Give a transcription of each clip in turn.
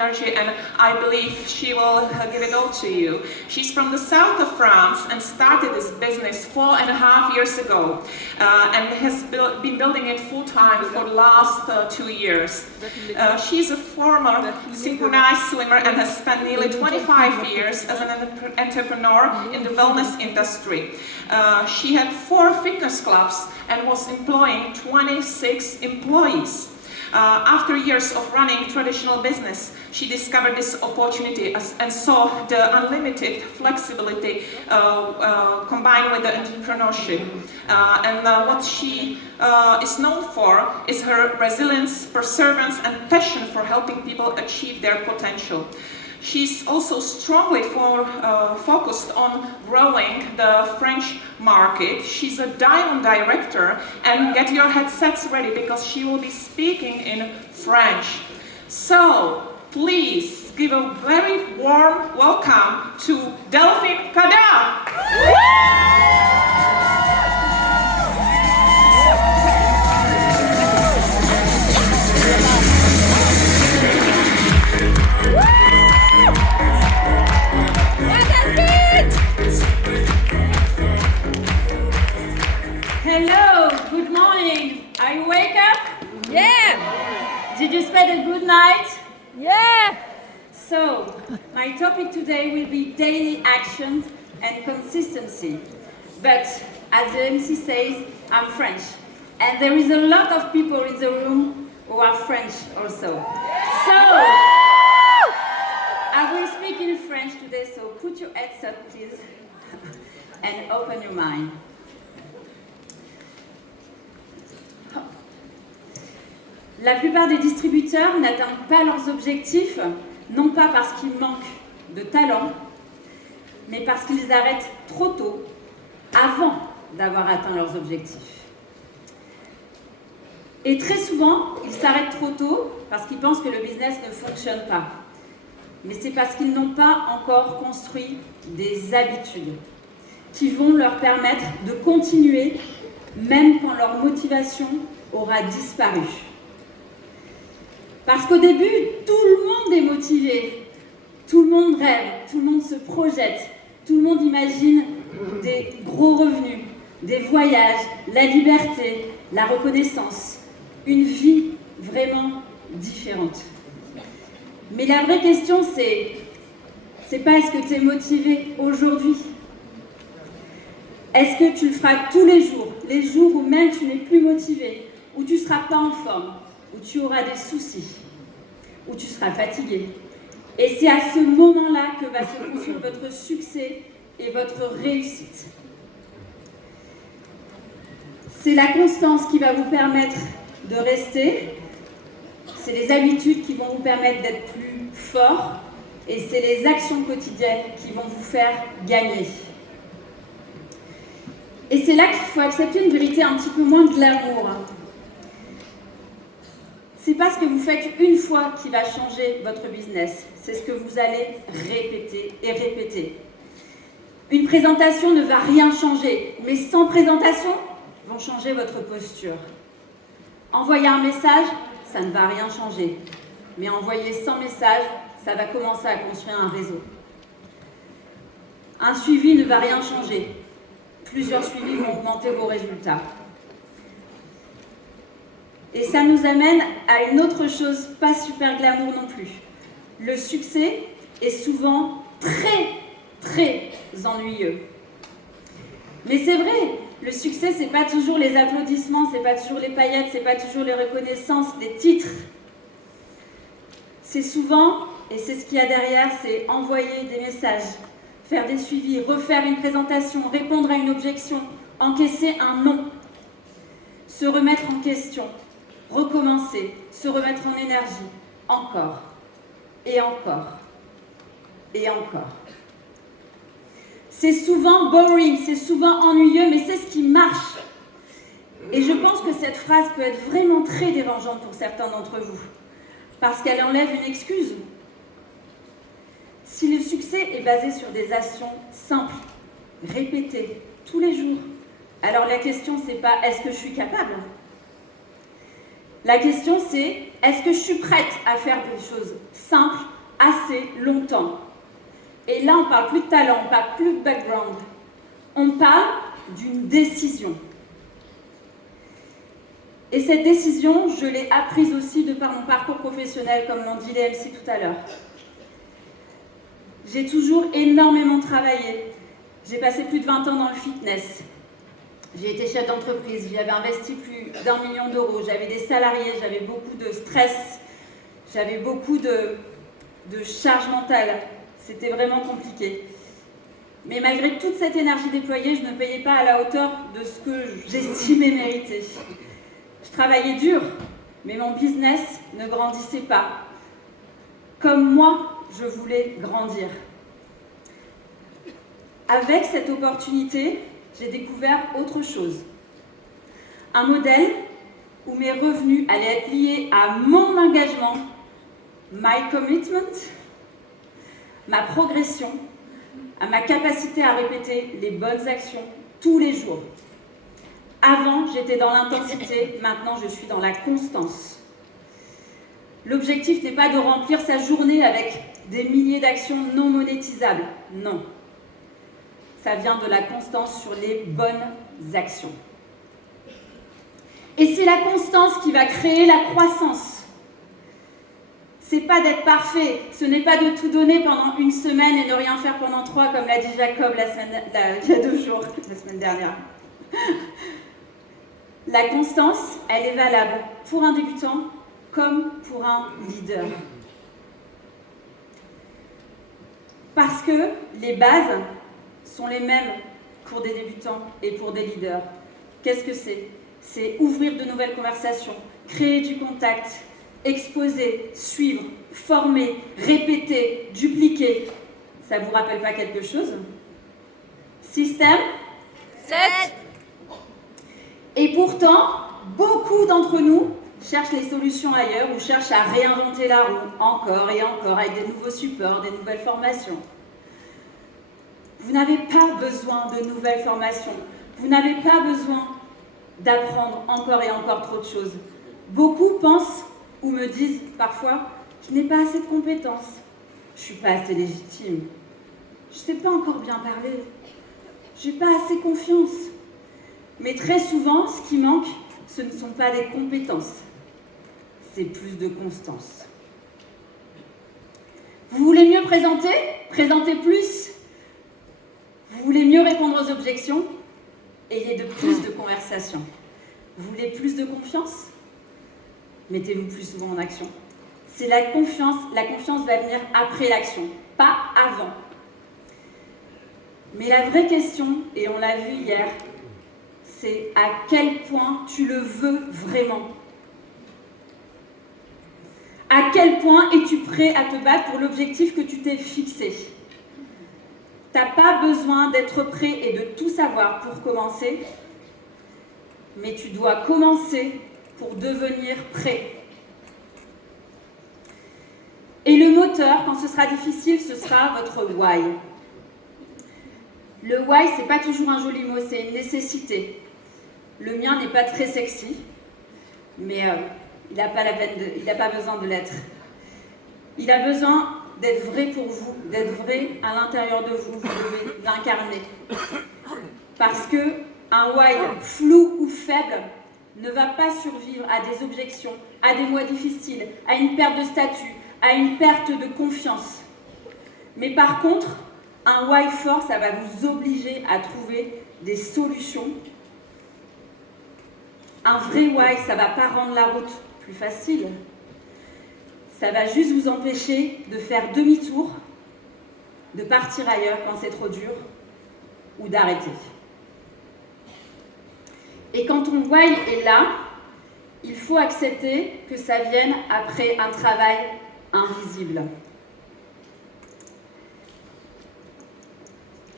energy, and I believe she will give it all to you. She's from the south of France and started this business 4.5 years ago and has been building it full time for the last 2 years. She's a former synchronized swimmer and has spent nearly 25 years as an entrepreneur in the wellness industry. She had 4 fitness clubs and was employing 26 employees. After years of running traditional business, she discovered this opportunity and saw the unlimited flexibility combined with the entrepreneurship. What she is known for is her resilience, perseverance, and passion for helping people achieve their potential. She's also strongly focused on growing the French market. She's a diamond director, and get your headsets ready because she will be speaking in French. So, please give a very warm welcome to Delphine Cada. Hello, good morning. Are you wake up? Yeah! Did you spend a good night? Yeah! So, my topic today will be daily actions and consistency. But, as the MC says, I'm French. And there is a lot of people in the room who are French also. So, I will speak in French today, so put your headset, please, and open your mind. La plupart des distributeurs n'atteignent pas leurs objectifs, non pas parce qu'ils manquent de talent, mais parce qu'ils arrêtent trop tôt, avant d'avoir atteint leurs objectifs. Et très souvent, ils s'arrêtent trop tôt parce qu'ils pensent que le business ne fonctionne pas. Mais c'est parce qu'ils n'ont pas encore construit des habitudes qui vont leur permettre de continuer, même quand leur motivation aura disparu. Parce qu'au début, tout le monde est motivé, tout le monde rêve, tout le monde se projette, tout le monde imagine des gros revenus, des voyages, la liberté, la reconnaissance, une vie vraiment différente. Mais la vraie question, c'est pas est-ce que tu es motivé aujourd'hui? Est-ce que tu le feras tous les jours où même tu n'es plus motivé, où tu ne seras pas en forme, où tu auras des soucis, où tu seras fatigué. Et c'est à ce moment-là que va se construire votre succès et votre réussite. C'est la constance qui va vous permettre de rester, c'est les habitudes qui vont vous permettre d'être plus fort, et c'est les actions quotidiennes qui vont vous faire gagner. Et c'est là qu'il faut accepter une vérité un petit peu moins glamour. C'est pas ce que vous faites une fois qui va changer votre business. C'est ce que vous allez répéter et répéter. Une présentation ne va rien changer, mais sans présentation, vont changer votre posture. Envoyer un message, ça ne va rien changer. Mais envoyer 100 messages, ça va commencer à construire un réseau. Un suivi ne va rien changer. Plusieurs suivis vont augmenter vos résultats. Et ça nous amène à une autre chose pas super glamour non plus. Le succès est souvent très ennuyeux. Mais c'est vrai, le succès, c'est pas toujours les applaudissements, c'est pas toujours les paillettes, c'est pas toujours les reconnaissances, les titres. C'est souvent, et c'est ce qu'il y a derrière, c'est envoyer des messages, faire des suivis, refaire une présentation, répondre à une objection, encaisser un non, se remettre en question, recommencer, se remettre en énergie, encore, et encore, et encore. C'est souvent boring, c'est souvent ennuyeux, mais c'est ce qui marche. Et je pense que cette phrase peut être vraiment très dérangeante pour certains d'entre vous, parce qu'elle enlève une excuse. Si le succès est basé sur des actions simples, répétées, tous les jours, alors la question c'est pas est-ce que je suis capable? La question c'est, est-ce que je suis prête à faire des choses simples assez longtemps? Et là, on ne parle plus de talent, on ne parle plus de background. On parle d'une décision. Et cette décision, je l'ai apprise aussi de par mon parcours professionnel, comme l'ont dit les MC tout à l'heure. J'ai toujours énormément travaillé. J'ai passé plus de 20 ans dans le fitness. J'ai été chef d'entreprise, j'y avais investi plus d'1 million d'euros. J'avais des salariés, j'avais beaucoup de stress, j'avais beaucoup de charge mentale. C'était vraiment compliqué. Mais malgré toute cette énergie déployée, je ne payais pas à la hauteur de ce que j'estimais mériter. Je travaillais dur, mais mon business ne grandissait pas. Comme moi, je voulais grandir. Avec cette opportunité, j'ai découvert autre chose. Un modèle où mes revenus allaient être liés à mon engagement, my commitment, ma progression, à ma capacité à répéter les bonnes actions tous les jours. Avant, j'étais dans l'intensité, maintenant je suis dans la constance. L'objectif n'est pas de remplir sa journée avec des milliers d'actions non monétisables, non. Ça vient de la constance sur les bonnes actions. Et c'est la constance qui va créer la croissance. C'est pas d'être parfait, ce n'est pas de tout donner pendant une semaine et ne rien faire pendant 3, comme l'a dit Jacob il y a 2 jours, la semaine dernière. La constance, elle est valable pour un débutant comme pour un leader. Parce que les bases sont les mêmes pour des débutants et pour des leaders. Qu'est-ce que c'est? C'est ouvrir de nouvelles conversations, créer du contact, exposer, suivre, former, répéter, dupliquer. Ça ne vous rappelle pas quelque chose? Système 7. Et pourtant, beaucoup d'entre nous cherchent les solutions ailleurs ou cherchent à réinventer la roue encore et encore avec des nouveaux supports, des nouvelles formations. Vous n'avez pas besoin de nouvelles formations. Vous n'avez pas besoin d'apprendre encore et encore trop de choses. Beaucoup pensent ou me disent parfois « je n'ai pas assez de compétences, je ne suis pas assez légitime, je ne sais pas encore bien parler, je n'ai pas assez confiance ». Mais très souvent, ce qui manque, ce ne sont pas des compétences, c'est plus de constance. Vous voulez mieux présenter? Présentez plus. Vous voulez mieux répondre aux objections? Ayez de plus de conversations. Vous voulez plus de confiance? Mettez-vous plus souvent en action. C'est la confiance va venir après l'action, pas avant. Mais la vraie question, et on l'a vu hier, c'est à quel point tu le veux vraiment. À quel point es-tu prêt à te battre pour l'objectif que tu t'es fixé? T'as pas besoin d'être prêt et de tout savoir pour commencer, mais tu dois commencer pour devenir prêt. Et le moteur, quand ce sera difficile, ce sera votre why. Le why, c'est pas toujours un joli mot, c'est une nécessité. Le mien n'est pas très sexy, mais il n'a pas besoin de l'être. Il a besoin d'être vrai pour vous, d'être vrai à l'intérieur de vous, vous devez l'incarner. Parce que un why flou ou faible ne va pas survivre à des objections, à des mois difficiles, à une perte de statut, à une perte de confiance. Mais par contre, un why fort, ça va vous obliger à trouver des solutions. Un vrai why, ça ne va pas rendre la route plus facile. Ça va juste vous empêcher de faire demi-tour, de partir ailleurs quand c'est trop dur, ou d'arrêter. Et quand ton why est là, il faut accepter que ça vienne après un travail invisible.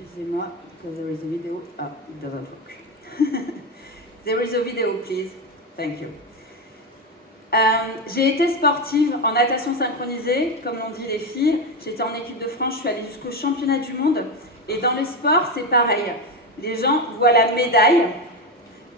Excusez-moi, because there is a video. Ah, it doesn't work. There is a video, please. Thank you. J'ai été sportive en natation synchronisée, comme l'ont dit les filles. J'étais en équipe de France, je suis allée jusqu'au championnat du monde. Et dans les sports, c'est pareil. Les gens voient la médaille,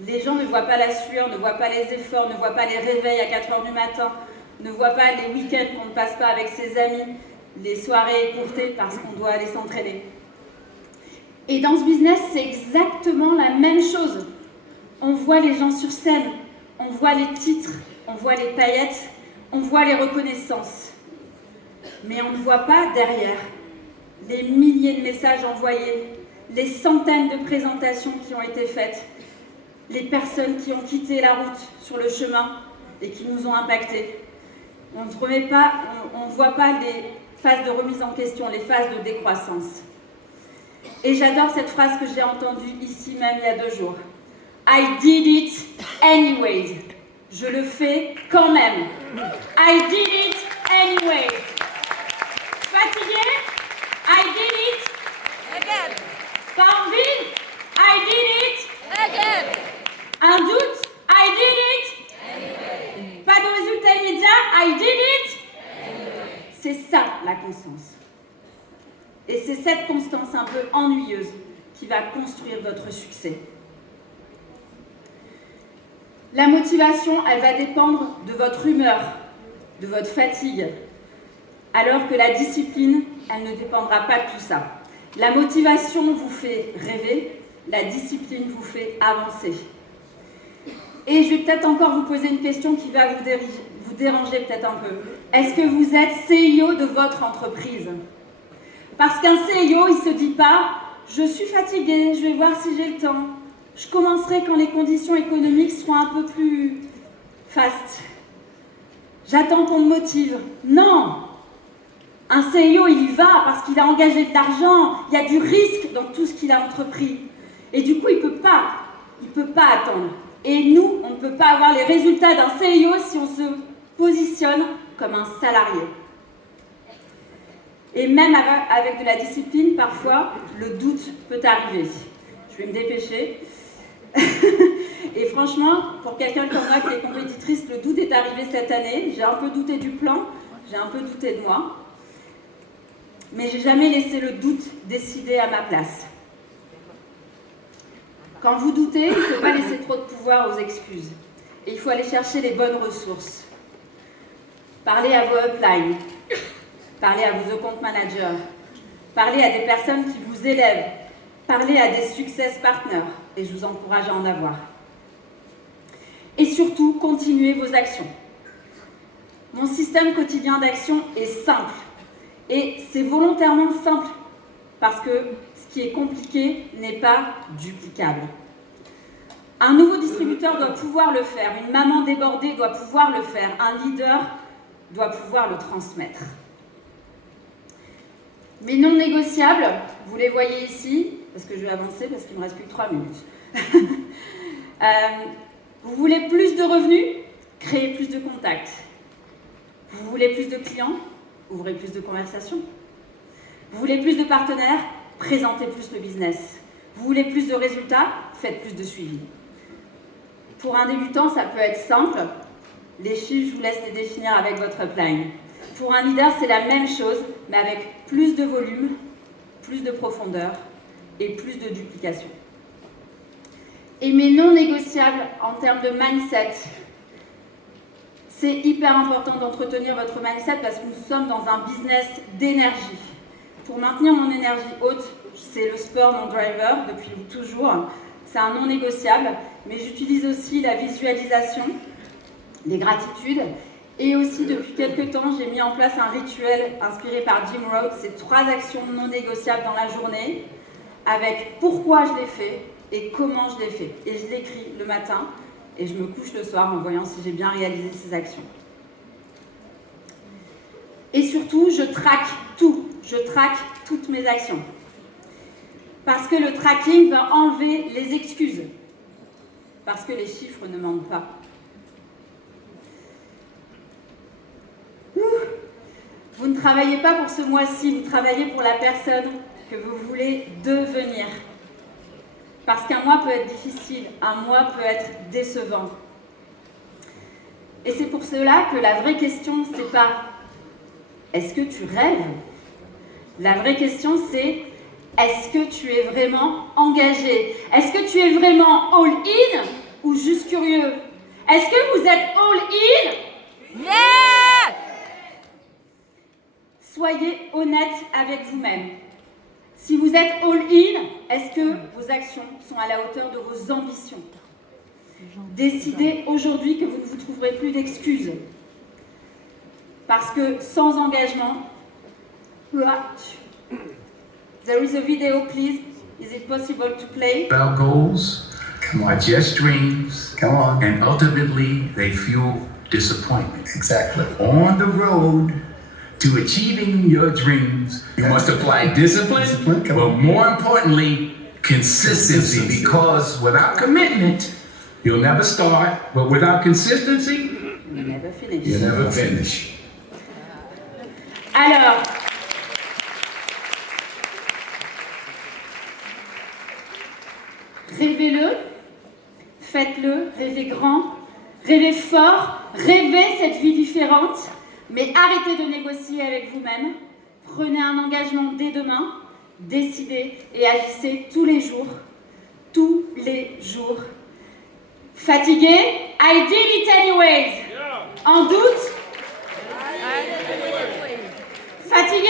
Les gens ne voient pas la sueur, ne voient pas les efforts, ne voient pas les réveils à 4 heures du matin, ne voient pas les week-ends qu'on ne passe pas avec ses amis, les soirées écourtées parce qu'on doit aller s'entraîner. Et dans ce business, c'est exactement la même chose. On voit les gens sur scène, on voit les titres, on voit les paillettes, on voit les reconnaissances. Mais on ne voit pas derrière les milliers de messages envoyés, les centaines de présentations qui ont été faites, les personnes qui ont quitté la route sur le chemin et qui nous ont impactés. On ne voit pas les phases de remise en question, les phases de décroissance. Et j'adore cette phrase que j'ai entendue ici même il y a 2 jours. I did it anyways. Je le fais quand même. I did it anyways. Fatigué? I did it. Again. Pas envie? I did it. Again. Un doute? I did it. Anyway. Pas de résultat immédiat? I did it. Anyway. C'est ça la constance. Et c'est cette constance un peu ennuyeuse qui va construire votre succès. La motivation, elle va dépendre de votre humeur, de votre fatigue, alors que la discipline, elle ne dépendra pas de tout ça. La motivation vous fait rêver, la discipline vous fait avancer. Et je vais peut-être encore vous poser une question qui va vous déranger peut-être un peu. Est-ce que vous êtes CEO de votre entreprise? Parce qu'un CEO, il ne se dit pas « je suis fatigué, je vais voir si j'ai le temps. Je commencerai quand les conditions économiques seront un peu plus fast. J'attends qu'on me motive. » Non! Un CEO, il y va parce qu'il a engagé de l'argent, il y a du risque dans tout ce qu'il a entrepris. Et du coup, il peut pas attendre. Et nous, on ne peut pas avoir les résultats d'un CEO si on se positionne comme un salarié. Et même avec de la discipline, parfois, le doute peut arriver. Je vais me dépêcher. Et franchement, pour quelqu'un comme moi qui est compétitrice, le doute est arrivé cette année. J'ai un peu douté du plan, j'ai un peu douté de moi. Mais j'ai jamais laissé le doute décider à ma place. Quand vous doutez, il ne faut pas laisser trop de pouvoir aux excuses. Et il faut aller chercher les bonnes ressources. Parlez à vos uplines. Parlez à vos account managers, parlez à des personnes qui vous élèvent, parlez à des success partners, et je vous encourage à en avoir. Et surtout, continuez vos actions. Mon système quotidien d'action est simple, et c'est volontairement simple, parce que ce qui est compliqué n'est pas duplicable. Un nouveau distributeur doit pouvoir le faire, une maman débordée doit pouvoir le faire, un leader doit pouvoir le transmettre. Mes non négociables, vous les voyez ici, parce que je vais avancer parce qu'il ne me reste plus que 3 minutes. Vous voulez plus de revenus? Créez plus de contacts. Vous voulez plus de clients? Ouvrez plus de conversations. Vous voulez plus de partenaires? Présentez plus le business. Vous voulez plus de résultats? Faites plus de suivi. Pour un débutant, ça peut être simple. Les chiffres, je vous laisse les définir avec votre upline. Pour un leader, c'est la même chose, mais avec plus de volume, plus de profondeur et plus de duplication. Et mes non négociables en termes de mindset, c'est hyper important d'entretenir votre mindset parce que nous sommes dans un business d'énergie. Pour maintenir mon énergie haute, c'est le sport, mon driver, depuis toujours. C'est un non négociable, mais j'utilise aussi la visualisation, les gratitudes. Et aussi, depuis quelques temps, j'ai mis en place un rituel inspiré par Jim Rohn. C'est 3 actions non négociables dans la journée, avec pourquoi je l'ai fait et comment je l'ai fait. Et je l'écris le matin et je me couche le soir en voyant si j'ai bien réalisé ces actions. Et surtout, je traque tout. Je traque toutes mes actions. Parce que le tracking va enlever les excuses. Parce que les chiffres ne mentent pas. Vous ne travaillez pas pour ce mois-ci, vous travaillez pour la personne que vous voulez devenir. Parce qu'un mois peut être difficile, un mois peut être décevant. Et c'est pour cela que la vraie question, c'est pas « est-ce que tu rêves ?» La vraie question, c'est « est-ce que tu es vraiment engagé ?» Est-ce que tu es vraiment all-in ou juste curieux? Est-ce que vous êtes all-in? Yeah! Soyez honnête avec vous-même. Si vous êtes all-in, est-ce que vos actions sont à la hauteur de vos ambitions? Décidez aujourd'hui que vous ne vous trouverez plus d'excuses. Parce que sans engagement... There is a video, please. Is it possible to play? Our goals are just dreams. Come on. And ultimately, they fuel disappointment. Exactly. On the road to achieving your dreams, you must apply discipline, Discipline, come but on. more importantly, consistency. Because without commitment, you'll never start, but without consistency, You never finish. you'll never finish. Alors, rêvez-le, faites-le, rêvez grand, rêvez fort, rêvez cette vie différente, mais arrêtez de négocier avec vous-même, prenez un engagement dès demain, décidez et agissez tous les jours. Tous les jours. Fatigué? I did it anyways. En doute? Fatigué?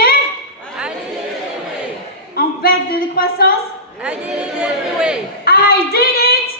En perte de croissance? I did it anyway. I did it